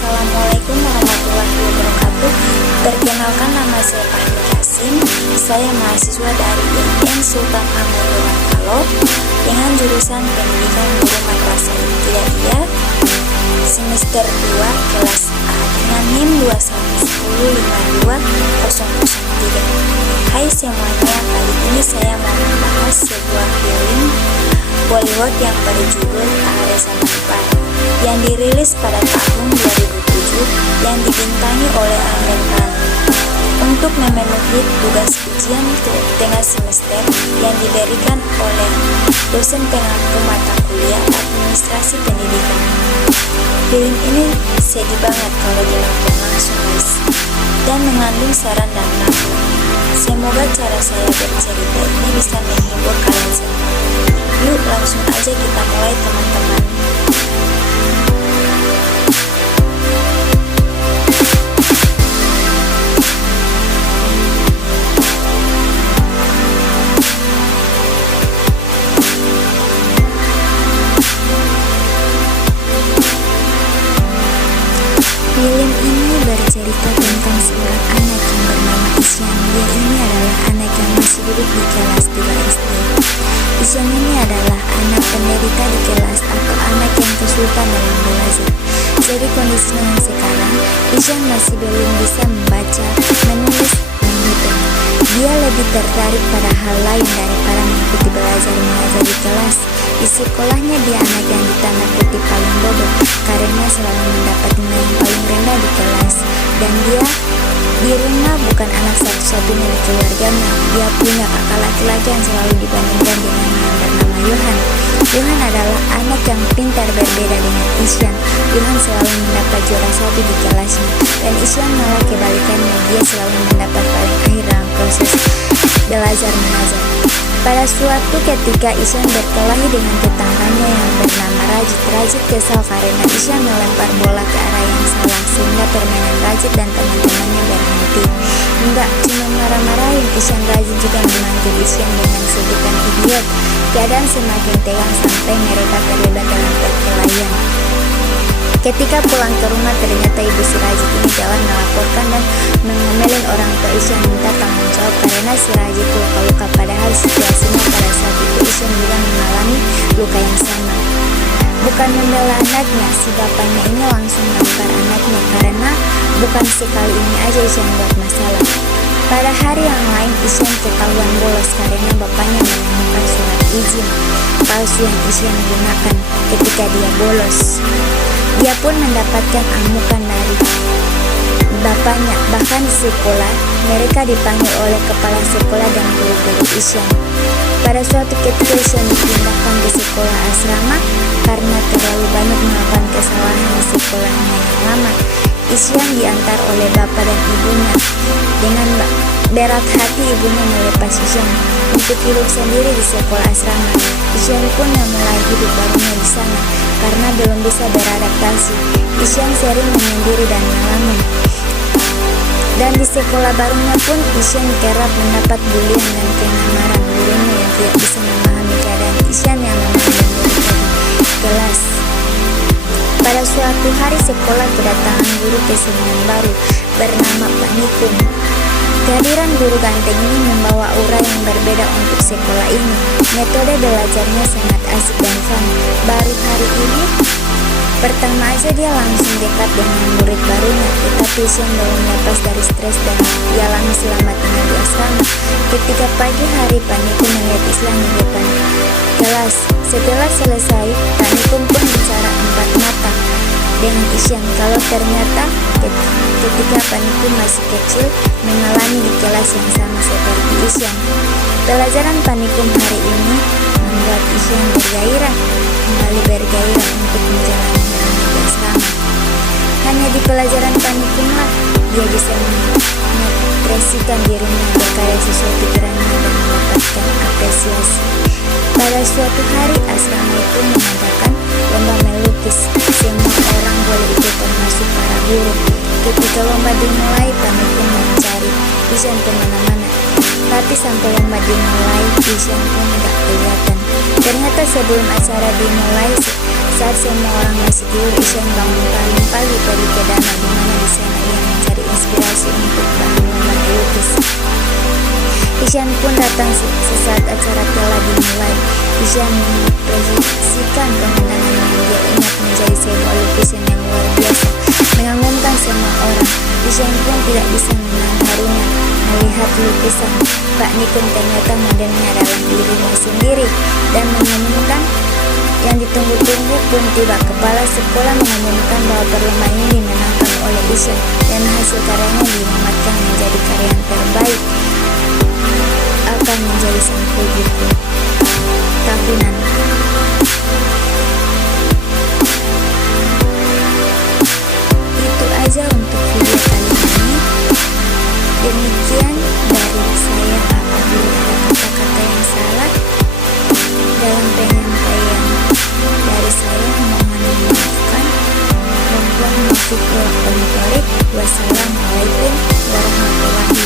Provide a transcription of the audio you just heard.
Assalamualaikum warahmatullahi wabarakatuh. Perkenalkan, nama saya Fahmi Kasim. Saya mahasiswa dari IAIN Sultan Hamad Gorontalo dengan jurusan Pendidikan Guru Madrasah Ibtidaiyah semester 2 kelas A dengan NIM 2110520003. Hai semuanya, kali ini saya mau membahas sebuah film Bollywood yang berjudul Tak Ada Sama Tuhan yang dirilis pada tahun 2007 yang dibintangi oleh Aamir Khan untuk memenuhi tugas ujian tengah semester yang diberikan oleh dosen pengampu mata kuliah administrasi pendidikan. Film ini sedih banget kalau ditonton langsung guys, dan mengandung saran dan nafsu. Semoga cara saya bercerita ini bisa menghibur kalian semua. Yuk langsung aja kita mulai teman-teman. Film ini bercerita tentang seorang anak yang bernama Isyan. Dia ini adalah anak yang masih duduk di kelas 3 SD. Isyan ini adalah anak penderita di kelas atau anak yang kesulitan dalam belajar. Jadi kondisinya yang sekarang, Isyan masih belum bisa membaca, menulis, menghitung. Dia lebih tertarik pada hal lain daripada mengikuti belajar mengajar di kelas. Di sekolahnya dia anak yang ditanda kutip paling bodoh karena selalu mendapat nilai yang paling rendah di kelas. Dan dia di rumah bukan anak satu-satunya di keluarganya. Dia punya kakak laki-laki yang selalu dibandingkan dengannya yang bernama Yohan. Yohan adalah anak yang pintar berbeda dengan Isyan. Yohan selalu mendapat juara 1 di kelasnya, dan Isyan malah kebalikannya, dia selalu mendapat paling akhir dalam proses belajar mengajar. Pada suatu ketika Isyan berkelahi dengan tetangganya yang bernama Rajit. Rajit kesal karena Isyan melempar bola ke arah yang salah sehingga permainan Rajit dan teman-temannya berhenti. Enggak cuma marah-marahin, Isyan, Rajit juga memanggil Isyan dengan sebutan idiot. Keadaan semakin tegang sampai mereka terlibat dalam perkelahian. Ketika pulang ke rumah, ternyata ibu si Rajit ini jalan melaporkan dan mengomelin orang tua Isyan minta tanggung jawab karena si Rajit luka-luka, padahal situasinya pada saat itu Isyan juga mengalami luka yang sama. Bukan membela anaknya, si bapaknya ini langsung menampar anaknya karena bukan sekali ini aja Isyan buat masalah. Pada hari yang lain Isyan ketahuan bolos karena bapaknya menemukan surat izin palsu yang Isyan gunakan ketika dia bolos. Dia pun mendapatkan amukan dari bapaknya. Bahkan di sekolah, mereka dipanggil oleh kepala sekolah dan guru-guru Isyan. Pada suatu ketika Isyan dipindahkan ke sekolah asrama karena terlalu banyak melakukan kesalahan di sekolahnya yang lama. Isyan diantar oleh bapak dan ibunya. Dengan berat hati ibunya melepas Isyan untuk hidup sendiri di sekolah asrama. Isyan pun memulai hidup barunya di sana karena belum bisa beradaptasi. Isyan sering menyendiri dan ngalamin. Dan di sekolah barunya pun Isyan kerap mendapat bulian dan kemarahan gurunya yang tidak bisa memahami keadaan Isyan yang memang kelas. Pada suatu hari sekolah kedatangan guru kesenian baru bernama Pak Nikum. Kehadiran guru ganteng ini membawa aura yang berbeda untuk sekolah ini. Metode belajarnya sangat asik dan fun. Baru hari ini pertama aja dia langsung dekat dengan murid barunya, tetapi Isyan belum lepas dari stres dan dialami selama tinggal di asrama. Ketika pagi hari, Pak Nikum melihat Isyan di depan kelas. Setelah selesai, Pak Nikum pun bicara empat mata dengan Isyan kalau ternyata ketika Pak Nikum masih kecil mengalami di kelas yang sama seperti Isyan. Pelajaran Pak Nikum hari ini membuat Isyan kembali bergairah untuk menjalani hidup asrama. Hanya di pelajaran Pak Nikum lah dia bisa mengekspresikan dirinya, berkarya sesuai pikirannya dan mendapatkan apresiasi. Pada suatu hari asrama itu mengadakan lomba melukis. Semua orang boleh ikut termasuk para guru. Ketika lomba dimulai, Pak Nikum mencari Isyan kemana-mana. Tapi sampai lomba dimulai, Isyan pun tidak kelihatan. Ternyata sebelum acara dimulai, saat semua orang masih tidur, Isyan bangun paling Pagi ke danau di mana di sana ia mencari inspirasi untuk bahan membuat lukis. Isyan pun datang sesaat acara telah dimulai. Isyan memprediksikan pemandangan yang dia ingat menjadi sebuah lukisan yang luar biasa, mengagumkan semua orang. Isyan pun tidak bisa menahan harunya melihat lukisan Pak Nikun. Ternyata modelnya adalah dirinya sendiri dan mengumumkan yang ditunggu-tunggu pun tiba. Kepala sekolah mengumumkan bahwa perlombaan ini dimenangkan oleh Isyan dan hasil karyanya dinobatkan menjadi karya yang terbaik, akan menjadi sampul buku tahunan. Itu aja untuk video kali ini. Demikian dari saya. Apabila ada kata-kata yang salah dalam penyampaian dari saya, mohon dimaafkan. Wassalamualaikum warahmatullahi